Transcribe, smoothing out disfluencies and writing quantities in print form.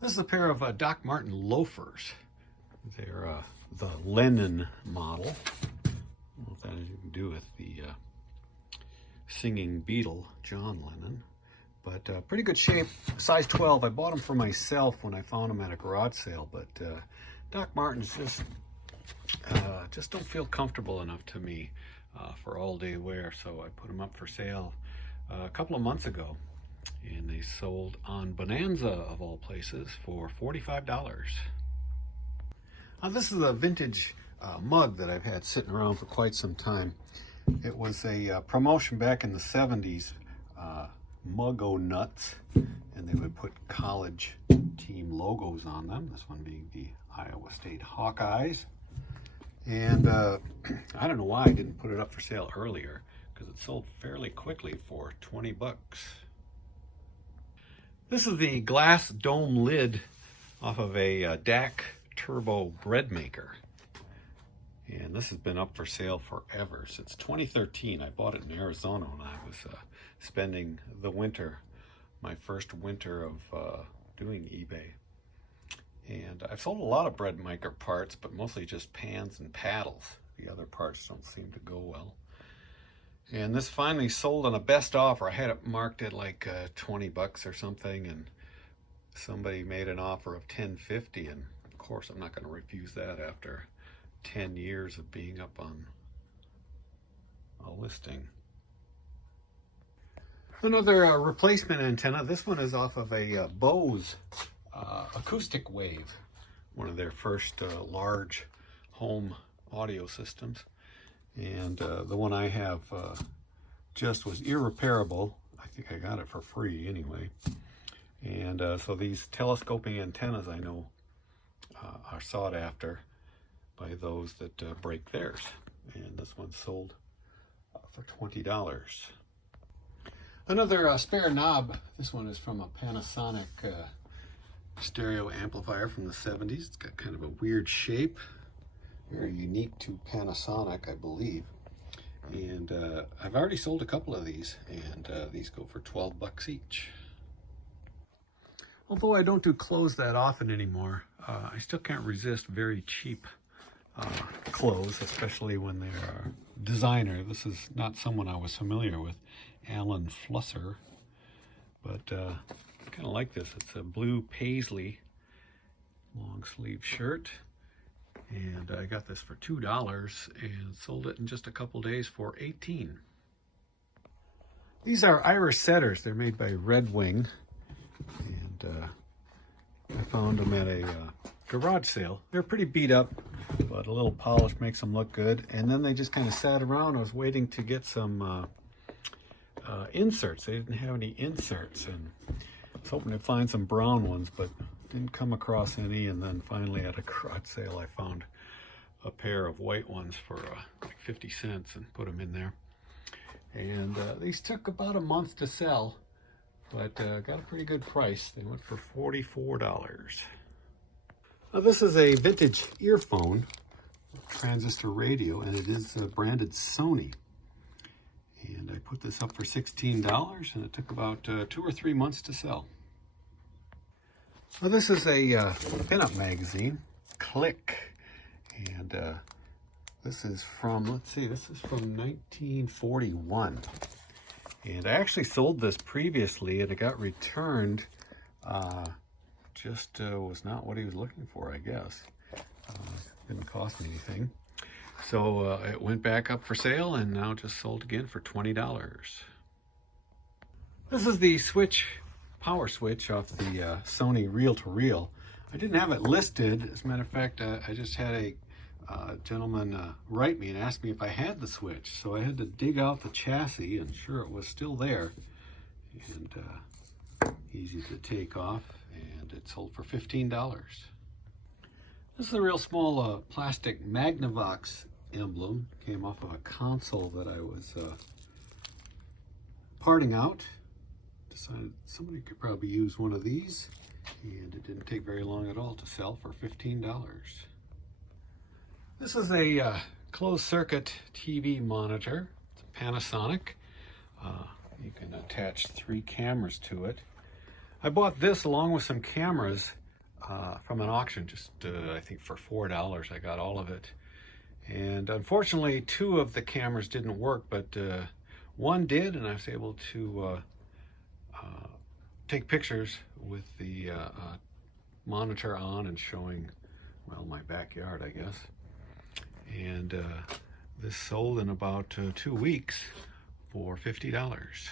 This is a pair of Doc Martin loafers. They're the Lennon model. I don't know if that has anything to do with the singing Beatle, John Lennon. But pretty good shape, size 12. I bought them for myself when I found them at a garage sale, but Doc Martens just don't feel comfortable enough to me for all-day wear, so I put them up for sale a couple of months ago, and they sold on Bonanza, of all places, for $45. This is a vintage mug that I've had sitting around for quite some time. It was a promotion back in the 70s, Mug-O Nuts, and they would put college team logos on them, this one being the Iowa State Hawkeyes. And I don't know why I didn't put it up for sale earlier, because it sold fairly quickly for 20 bucks. This is the glass dome lid off of a DAC Turbo bread maker. And this has been up for sale forever, since 2013. I bought it in Arizona when I was spending the winter, my first winter of doing eBay. And I've sold a lot of bread maker parts, but mostly just pans and paddles. The other parts don't seem to go well. And this finally sold on a best offer. I had it marked at like 20 bucks or something, and somebody made an offer of $10.50, and of course I'm not going to refuse that after 10 years of being up on a listing. Another replacement antenna. This one is off of a Bose acoustic wave, one of their first large home audio systems. And the one I have just was irreparable. I think I got it for free anyway. And so these telescoping antennas, I know, are sought after by those that break theirs. And this one sold for $20. Another spare knob. This one is from a Panasonic stereo amplifier from the 70s. It's got kind of a weird shape, very unique to Panasonic, I believe. And I've already sold a couple of these, and these go for 12 bucks each. Although I don't do clothes that often anymore, I still can't resist very cheap clothes, especially when they're designer. This is not someone I was familiar with, Alan Flusser, but I kind of like this. It's a blue paisley long sleeve shirt, and I got this for $2 and sold it in just a couple days for $18. These are Irish setters. They're made by Red Wing, and I found them at a garage sale. They're pretty beat up, but a little polish makes them look good. And then they just kind of sat around. I was waiting to get some inserts. They didn't have any inserts, and I was hoping to find some brown ones, but didn't come across any. And then finally at a garage sale I found a pair of white ones for like 50 cents and put them in there. And these took about a month to sell, but got a pretty good price. They went for $44. Now this is a vintage earphone, transistor radio, and it is branded Sony. And I put this up for $16, and it took about 2 or 3 months to sell. Well, this is a pinup magazine, Click, and this is from, let's see, this is from 1941. And I actually sold this previously, and it got returned. Just was not what he was looking for, I guess. Didn't cost me anything. So it went back up for sale, and now just sold again for $20. This is the power switch off the Sony reel-to-reel. I didn't have it listed. As a matter of fact, I just had a gentleman write me and ask me if I had the switch. So I had to dig out the chassis, and sure, it was still there. And easy to take off, and it sold for $15. This is a real small plastic Magnavox emblem. Came off of a console that I was parting out. Decided somebody could probably use one of these, and it didn't take very long at all to sell for $15. This is a closed circuit TV monitor. It's a Panasonic. You can attach 3 cameras to it. I bought this along with some cameras from an auction, just I think for $4 I got all of it. And unfortunately 2 of the cameras didn't work, but one did, and I was able to take pictures with the monitor on and showing, well, my backyard, I guess. And this sold in about 2 weeks for $50.